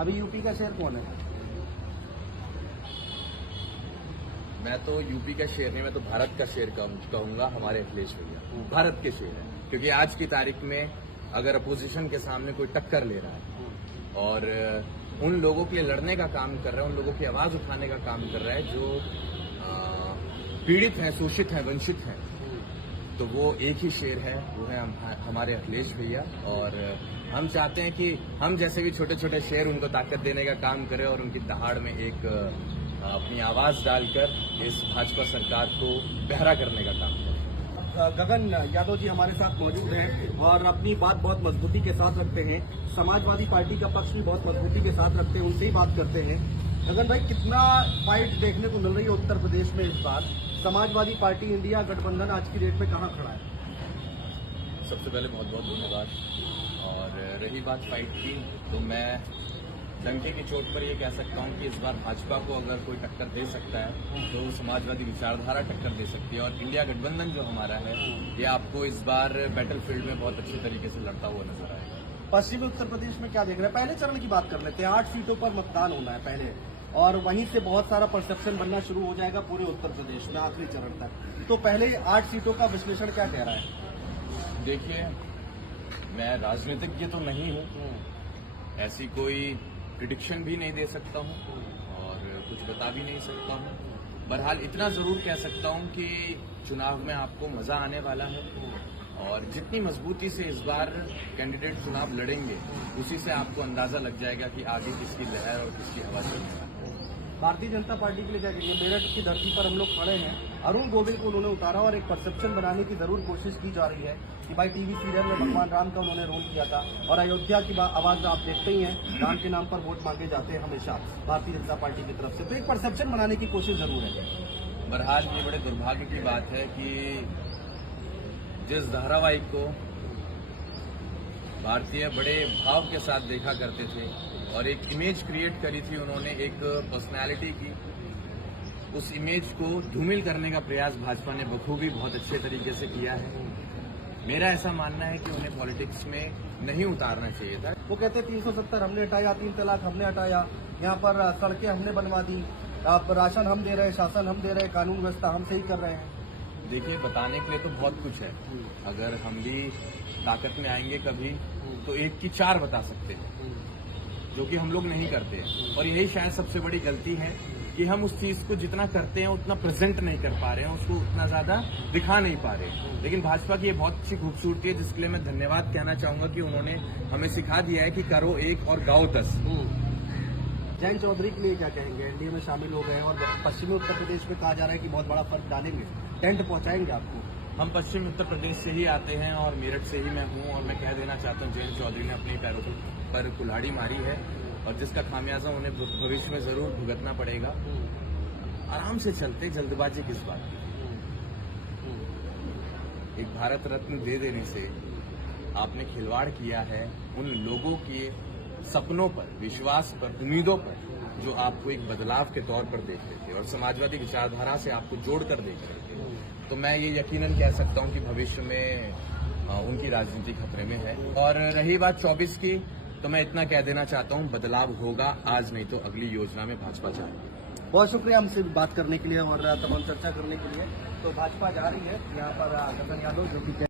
अभी यूपी का शेर कौन है? मैं तो यूपी का शेर नहीं, मैं तो भारत का शेर कहूंगा। हमारे अखिलेश भैया भारत के शेर हैं, क्योंकि आज की तारीख में अगर अपोजिशन के सामने कोई टक्कर ले रहा है और उन लोगों के लिए लड़ने का काम कर रहा है, उन लोगों की आवाज उठाने का काम कर रहा है जो पीड़ित हैं, शोषित हैं, वंचित हैं, तो वो एक ही शेर है, वो है हमारे अखिलेश भैया। और हम चाहते हैं कि हम जैसे भी छोटे छोटे शेर उनको ताकत देने का काम करें और उनकी दहाड़ में एक अपनी आवाज डालकर इस भाजपा सरकार को पहरा करने का काम करें। गगन यादव जी हमारे साथ मौजूद हैं और अपनी बात बहुत मजबूती के साथ रखते हैं। समाजवादी पार्टी का पक्ष भी बहुत मजबूती के साथ रखते हैं, उनसे ही बात करते हैं। गगन भाई, कितना फाइट देखने को मिल रही है उत्तर प्रदेश में इस बार? समाजवादी पार्टी इंडिया गठबंधन आज की डेट में कहाँ खड़ा है? सबसे पहले बहुत बहुत धन्यवाद। और रही बात फाइट की, तो मैं डंके की चोट पर ये कह सकता हूँ कि इस बार भाजपा को अगर कोई टक्कर दे सकता है तो समाजवादी विचारधारा टक्कर दे सकती है। और इंडिया गठबंधन जो हमारा है, ये आपको इस बार बैटलफील्ड में बहुत अच्छे तरीके से लड़ता हुआ नजर आएगा। पश्चिमी उत्तर प्रदेश में क्या देख रहे हैं? पहले चरण की बात कर लेते हैं। 8 सीटों पर मतदान होना है पहले, और वहीं से बहुत सारा परसेप्शन बनना शुरू हो जाएगा पूरे उत्तर प्रदेश में आखिरी चरण तक। तो पहले 8 सीटों का विश्लेषण क्या कह रहा है? देखिए, मैं राजनीतिज्ञ तो नहीं हूँ, ऐसी कोई प्रिडिक्शन भी नहीं दे सकता हूँ और कुछ बता भी नहीं सकता हूँ। बहरहाल इतना जरूर कह सकता हूँ कि चुनाव में आपको मजा आने वाला है और जितनी मजबूती से इस बार कैंडिडेट चुनाव लड़ेंगे, उसी से आपको अंदाजा लग जाएगा कि आगे किसकी लहर और किसकी हवा चलने वाली है। भारतीय जनता पार्टी के लिए क्या कहिए? मेरठ की धरती पर हम लोग खड़े हैं, अरुण गोविल को उन्होंने उतारा और एक परसेप्शन बनाने की जरूर कोशिश की जा रही है कि भाई टीवी सीरियल में भगवान राम का उन्होंने रोल किया था। और अयोध्या की आवाज आप देखते ही हैं, राम के नाम पर वोट मांगे जाते हैं हमेशा भारतीय जनता पार्टी की तरफ से, तो एक परसेप्शन बनाने की कोशिश जरूर है। बहरहाल ये बड़े दुर्भाग्य की बात है कि जिस धारावाहिक को भारतीय बड़े भाव के साथ देखा करते थे और एक इमेज क्रिएट करी थी उन्होंने, एक पर्सनालिटी की, उस इमेज को धूमिल करने का प्रयास भाजपा ने बखूबी बहुत अच्छे तरीके से किया है। मेरा ऐसा मानना है कि उन्हें पॉलिटिक्स में नहीं उतारना चाहिए था। वो कहते 370 हमने हटाया, 3 तलाक हमने हटाया, यहाँ पर सड़कें हमने बनवा दी, राशन हम दे रहे हैं, शासन हम दे रहे हैं, कानून व्यवस्था हम सही कर रहे हैं। देखिए, बताने के लिए तो बहुत कुछ है। अगर हम भी ताकत में आएंगे कभी तो 1 की 4 बता सकते हैं, जो कि हम लोग नहीं करते हैं। और यही शायद सबसे बड़ी गलती है कि हम उस चीज को जितना करते हैं उतना प्रेजेंट नहीं कर पा रहे हैं, उसको उतना ज्यादा दिखा नहीं पा रहे हैं। लेकिन भाजपा की ये बहुत अच्छी खूबसूरती है, जिसके लिए मैं धन्यवाद कहना चाहूंगा कि उन्होंने हमें सिखा दिया है कि करो 1 और गाओ 10। जयंत चौधरी के लिए क्या कहेंगे? एनडीए में शामिल हो गए और पश्चिमी उत्तर प्रदेश में कहा जा रहा है कि बहुत बड़ा फर्क डालेंगे, टेंट पहुंचाएंगे आपको। हम पश्चिमी उत्तर प्रदेश से ही आते हैं और मेरठ से ही मैं हूं, और मैं कह देना चाहता हूं जयंत चौधरी ने अपने पैरों पर कुल्हाड़ी मारी है और जिसका खामियाजा उन्हें भविष्य में जरूर भुगतना पड़ेगा। आराम से चलते, जल्दबाजी किस बात की? एक भारत रत्न दे देने से आपने खिलवाड़ किया है उन लोगों के सपनों पर, विश्वास पर, उम्मीदों पर, जो आपको एक बदलाव के तौर पर देख रहे थे और समाजवादी विचारधारा से आपको जोड़कर देख रहे थे। तो मैं ये यकीनन कह सकता हूं कि भविष्य में उनकी राजनीति खतरे में है। और रही बात 24 की, तो मैं इतना कह देना चाहता हूं, बदलाव होगा, आज नहीं तो अगली योजना में भाजपा जाएगी। बहुत शुक्रिया हमसे बात करने के लिए और तमाम चर्चा करने के लिए। तो भाजपा जा रही है यहाँ पर गगन यादव जो कि